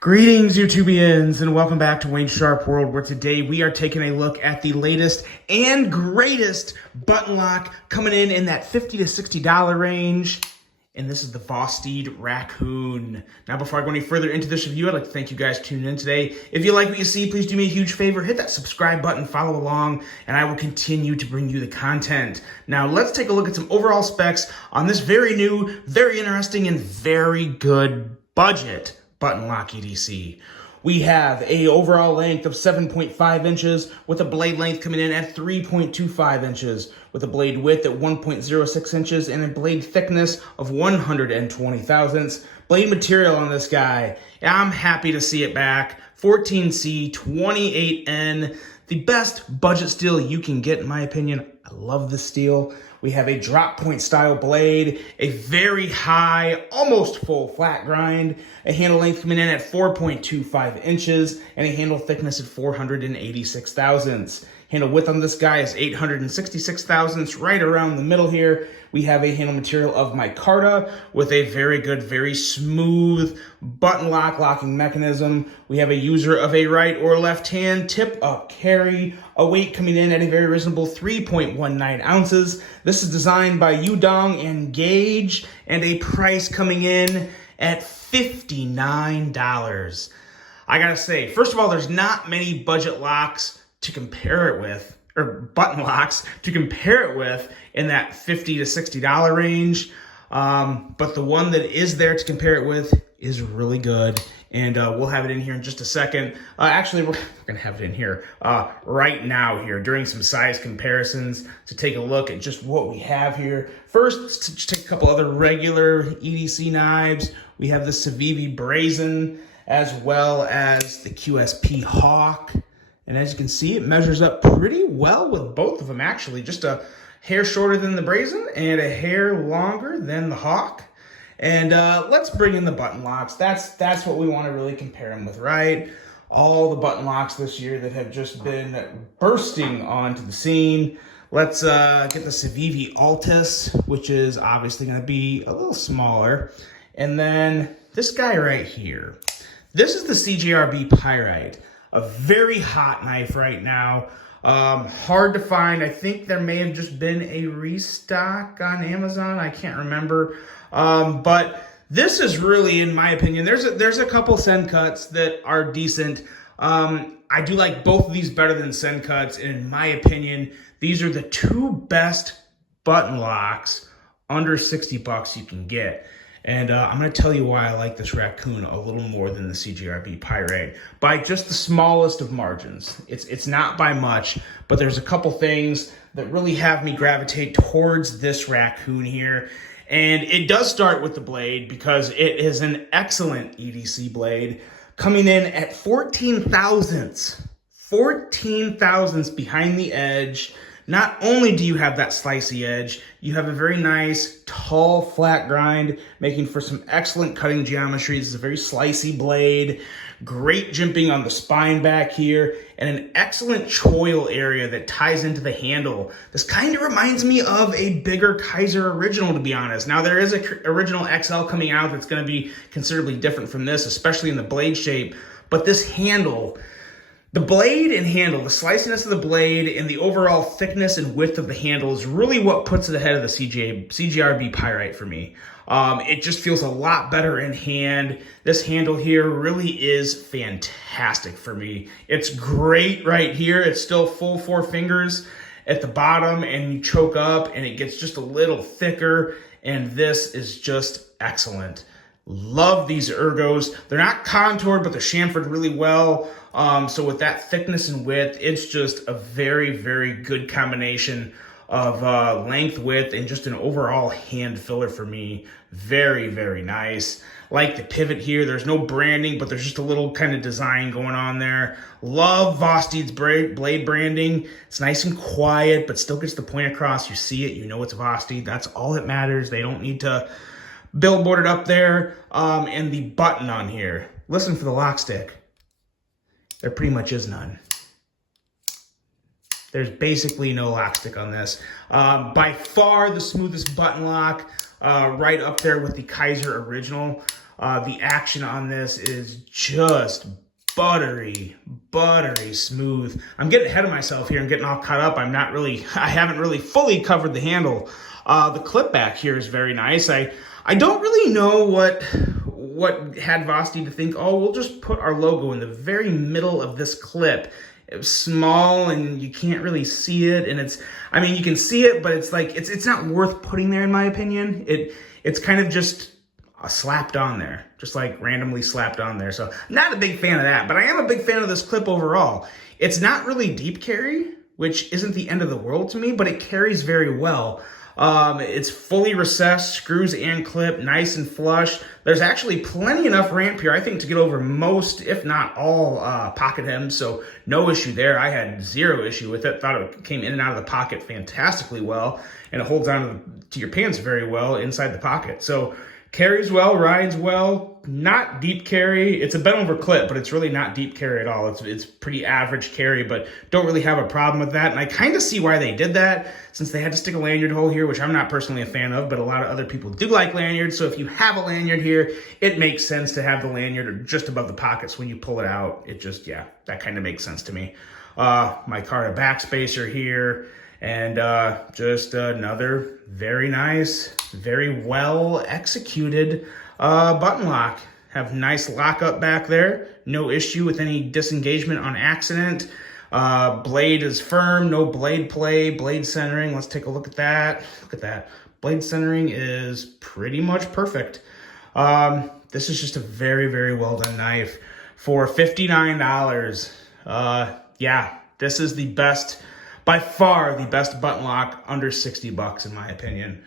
Greetings, YouTubians, and welcome back to Wayne's Sharp World, where today we are taking a look at the latest and greatest button lock coming in that $50 to $60 range. And this is the Vosteed Raccoon. Now, before I go any further into this review, I'd like to thank you guys for tuning in today. If you like what you see, please do me a huge favor. Hit that subscribe button, follow along, and I will continue to bring you the content. Now, let's take a look at some overall specs on this very new, very interesting, and very good budget button lock EDC. We have a overall length of 7.5 inches with a blade length coming in at 3.25 inches with a blade width at 1.06 inches and a blade thickness of 120 thousandths. Blade material on this guy, I'm happy to see it back. 14C, 28N, the best budget steel you can get in my opinion. I love this steel. We have a drop point style blade, a very high, almost full flat grind, a handle length coming in at 4.25 inches, and a handle thickness at 486 thousandths. Handle width on this guy is 866 thousandths, right around the middle here. We have a handle material of micarta with a very good, very smooth button lock locking mechanism. We have a user of a right or left hand tip up carry, a weight coming in at a very reasonable 3.19 ounces. This is designed by Udong and Gage, and a price coming in at $59. I gotta say, first of all, there's not many budget locks to compare it with, or button locks to compare it with in that $50 to $60 range. But the one that is there to compare it with is really good. And we'll have it in here in just a second. Actually, we're gonna have it in here right now here during some size comparisons to take a look at just what we have here. First, let's just take a couple other regular EDC knives. We have the Civivi Brazen as well as the QSP Hawk. And as you can see, it measures up pretty well with both of them, actually. Just a hair shorter than the Brazen and a hair longer than the Hawk. And let's bring in the button locks. That's what we want to really compare them with, right? All the button locks this year that have just been bursting onto the scene. Let's get the Civivi Altus, which is obviously going to be a little smaller. And then this guy right here. This is the CJRB Pyrite. A very hot knife right now. Hard to find. I think there may have just been a restock on Amazon. I can't remember. But this is really, in my opinion, there's a couple send cuts that are decent. I do like both of these better than send cuts. And in my opinion, these are the two best button locks under 60 bucks you can get. And I'm going to tell you why I like this Raccoon a little more than the CJRB Pyrite by just the smallest of margins. It's not by much, but there's a couple things that really have me gravitate towards this Raccoon here. And it does start with the blade because it is an excellent EDC blade coming in at 14 thousandths. 14 thousandths behind the edge. Not only do you have that slicey edge, you have a very nice, tall, flat grind, making for some excellent cutting geometry. This is a very slicey blade, great jimping on the spine back here, and an excellent choil area that ties into the handle. This kind of reminds me of a bigger Kaiser Original, to be honest. Now, there is an Original XL coming out that's going to be considerably different from this, especially in the blade shape, but this handle, the blade and handle, the sliciness of the blade and the overall thickness and width of the handle is really what puts it ahead of the CJRB Pyrite for me. It just feels a lot better in hand. This handle here really is fantastic for me. It's great right here. It's still full 4 fingers at the bottom and you choke up and it gets just a little thicker. And this is just excellent. Love these ergos. They're not contoured, but they're chamfered really well. So with that thickness and width, it's just a very, very good combination of length, width, and just an overall hand filler for me. Very, very nice. Like the pivot here, there's no branding, but there's just a little kind of design going on there. Love Vosteed's blade branding. It's nice and quiet, but still gets the point across. You see it, you know it's Vosteed. That's all that matters. They don't need to billboard it up there. And the button on here. Listen for the lock stick. There pretty much is none. There's basically no lock stick on this. By far the smoothest button lock, right up there with the Kaiser Original. The action on this is just buttery smooth. I'm getting ahead of myself here and getting all caught up. I haven't really fully covered the handle. The clip back here is very nice. I don't really know what had Vosteed to think, oh, we'll just put our logo in the very middle of this clip. It was small and you can't really see it, and you can see it, but it's like it's not worth putting there in my opinion. It's kind of just slapped on there, just like randomly slapped on there. So not a big fan of that, but I am a big fan of this clip overall. It's not really deep carry, which isn't the end of the world to me, but it carries very well. It's fully recessed, screws and clip, nice and flush. There's actually plenty enough ramp here, I think, to get over most, if not all, pocket hems, so no issue there. I had zero issue with it. Thought it came in and out of the pocket fantastically well, and it holds on to your pants very well inside the pocket. So carries well, rides well, not deep carry. It's a bent over clip, but it's really not deep carry at all. It's pretty average carry, but don't really have a problem with that. And I kind of see why they did that, since they had to stick a lanyard hole here, which I'm not personally a fan of, but a lot of other people do like lanyards. So if you have a lanyard here, it makes sense to have the lanyard just above the pockets when you pull it out. It just, yeah, that kind of makes sense to me. My Carta backspacer here. And just another very nice, very well executed button lock. Have nice lockup back there. No issue with any disengagement on accident. Blade is firm, no blade play, blade centering. Let's take a look at that. Look at that. Blade centering is pretty much perfect. This is just a very, very well done knife for $59. Yeah, this is the best, by far the best button lock under 60 bucks in my opinion.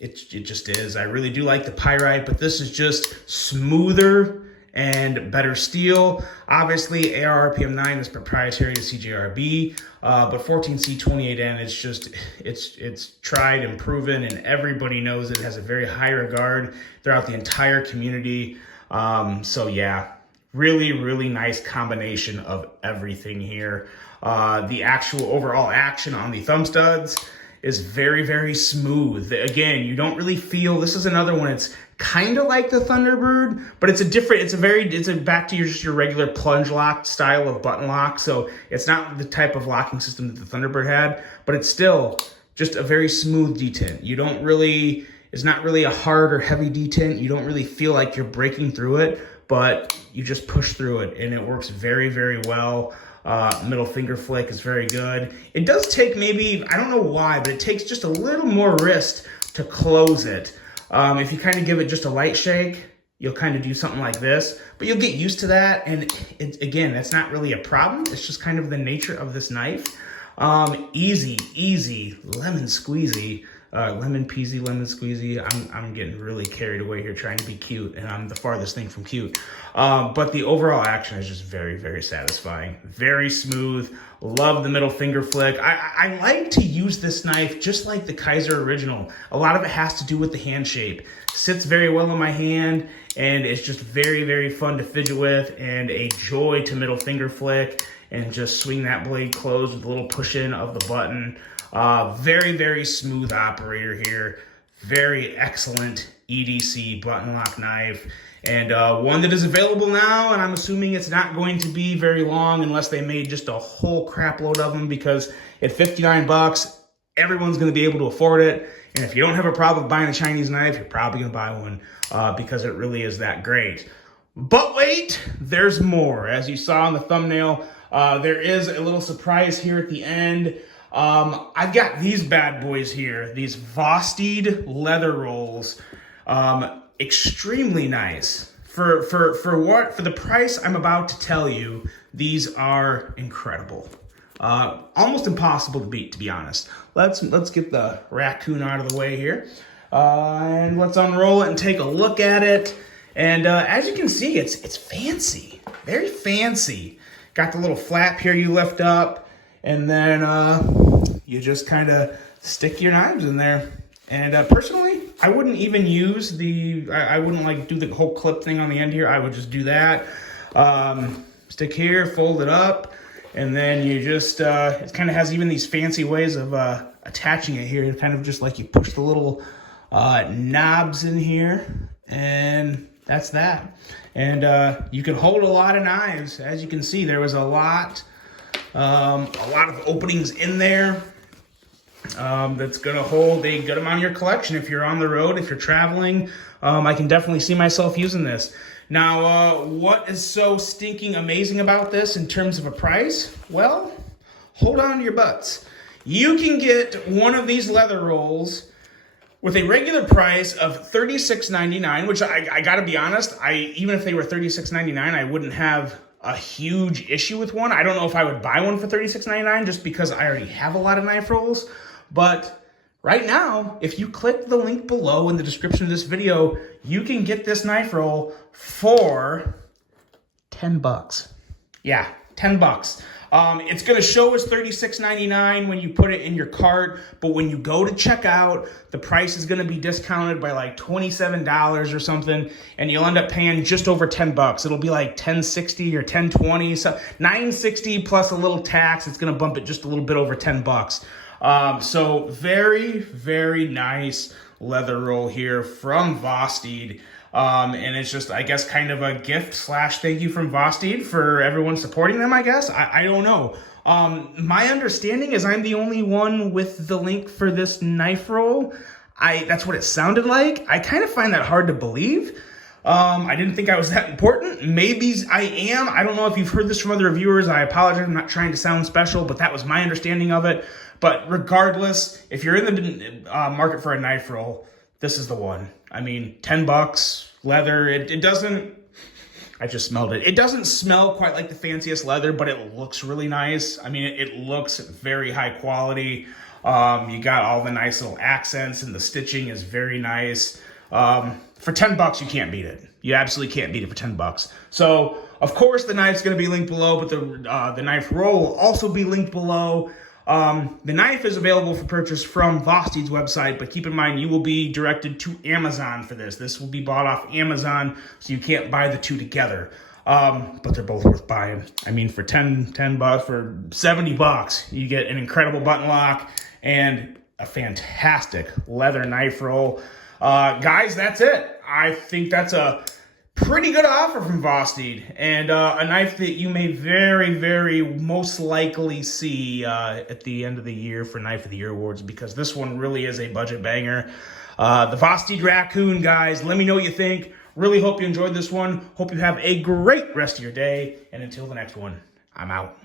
It just is. I really do like the pyrite, but this is just smoother and better steel. Obviously, AR-RPM9 is proprietary to CJRB, but 14C28N is just, it's tried and proven, and everybody knows it has a very high regard throughout the entire community. So yeah, really, really nice combination of everything here. The actual overall action on the thumb studs is very, very smooth. Again, you don't really feel, this is another one, it's kind of like the Thunderbird, but it's a different, it's a back to just your regular plunge lock style of button lock. So it's not the type of locking system that the Thunderbird had, but it's still just a very smooth detent. You don't really, it's not really a hard or heavy detent. You don't really feel like you're breaking through it, but you just push through it, and it works very, very well. Middle finger flick is very good. It does take maybe, I don't know why, but it takes just a little more wrist to close it. If you kind of give it just a light shake, you'll kind of do something like this, but you'll get used to that. And again, that's not really a problem. It's just kind of the nature of this knife. Easy, lemon squeezy. Lemon peasy, lemon squeezy. I'm getting really carried away here trying to be cute, and I'm the farthest thing from cute. But the overall action is just very, very satisfying. Very smooth. Love the middle finger flick. I like to use this knife just like the Kaiser original. A lot of it has to do with the hand shape. Sits very well in my hand, and it's just very, very fun to fidget with, and a joy to middle finger flick, and just swing that blade closed with a little push in of the button. Very, very smooth operator here. Very excellent EDC button lock knife. And one that is available now, and I'm assuming it's not going to be very long unless they made just a whole crap load of them, because at 59 bucks, everyone's going to be able to afford it. And if you don't have a problem buying a Chinese knife, you're probably going to buy one because it really is that great. But wait, there's more. As you saw in the thumbnail, there is a little surprise here at the end. I've got these bad boys here, these Vosteed Leather Rolls. Extremely nice. For the price I'm about to tell you, these are incredible. Almost impossible to beat, to be honest. Let's get the raccoon out of the way here. And let's unroll it and take a look at it. And as you can see, it's fancy. Very fancy. Got the little flap here you lift up, and then you just kind of stick your knives in there. And personally, I wouldn't even use I wouldn't like do the whole clip thing on the end here. I would just do that. Stick here, fold it up, and then you just, it kind of has even these fancy ways of attaching it here. Kind of just like you push the little knobs in here, And that's that. And you can hold a lot of knives. As you can see, there was a lot of openings in there. That's going to hold a good amount of your collection if you're on the road, if you're traveling. I can definitely see myself using this. Now, what is so stinking amazing about this in terms of a price? Well, hold on to your butts. You can get one of these leather rolls with a regular price of $36.99, which I gotta be honest, even if they were $36.99, I wouldn't have a huge issue with one. I don't know if I would buy one for $36.99 just because I already have a lot of knife rolls. But right now, if you click the link below in the description of this video, you can get this knife roll for 10 bucks. Yeah, 10 bucks. It's going to show as $36.99 when you put it in your cart, but when you go to checkout, the price is going to be discounted by like $27 or something, and you'll end up paying just over 10 bucks. It'll be like $10.60 or $10.20, so $9.60 plus a little tax. It's going to bump it just a little bit over 10 bucks. So very, very nice leather roll here from Vosteed. And it's just, I guess, kind of a gift / thank you from Vosteed for everyone supporting them, I guess. I don't know. My understanding is I'm the only one with the link for this knife roll. That's what it sounded like. I kind of find that hard to believe. I didn't think I was that important. Maybe I am. I don't know if you've heard this from other reviewers. I apologize. I'm not trying to sound special, but that was my understanding of it. But regardless, if you're in the market for a knife roll, this is the one. I mean, 10 bucks, leather. It doesn't, I just smelled it. It doesn't smell quite like the fanciest leather, but it looks really nice. I mean, it looks very high quality. You got all the nice little accents, and the stitching is very nice. For 10 bucks, you can't beat it. You absolutely can't beat it for 10 bucks. So, of course, the knife's going to be linked below, but the knife roll will also be linked below. The knife is available for purchase from Vosteed's website, but keep in mind you will be directed to Amazon for this. This will be bought off Amazon, so you can't buy the two together. But they're both worth buying. I mean, for 10 bucks, for 70 bucks, you get an incredible button lock and a fantastic leather knife roll. Guys, that's it. I think that's a pretty good offer from Vosteed, and a knife that you may very, very most likely see at the end of the year for Knife of the Year awards, because this one really is a budget banger. The Vosteed Raccoon, guys, let me know what you think. Really hope you enjoyed this one. Hope you have a great rest of your day, and until the next one, I'm out.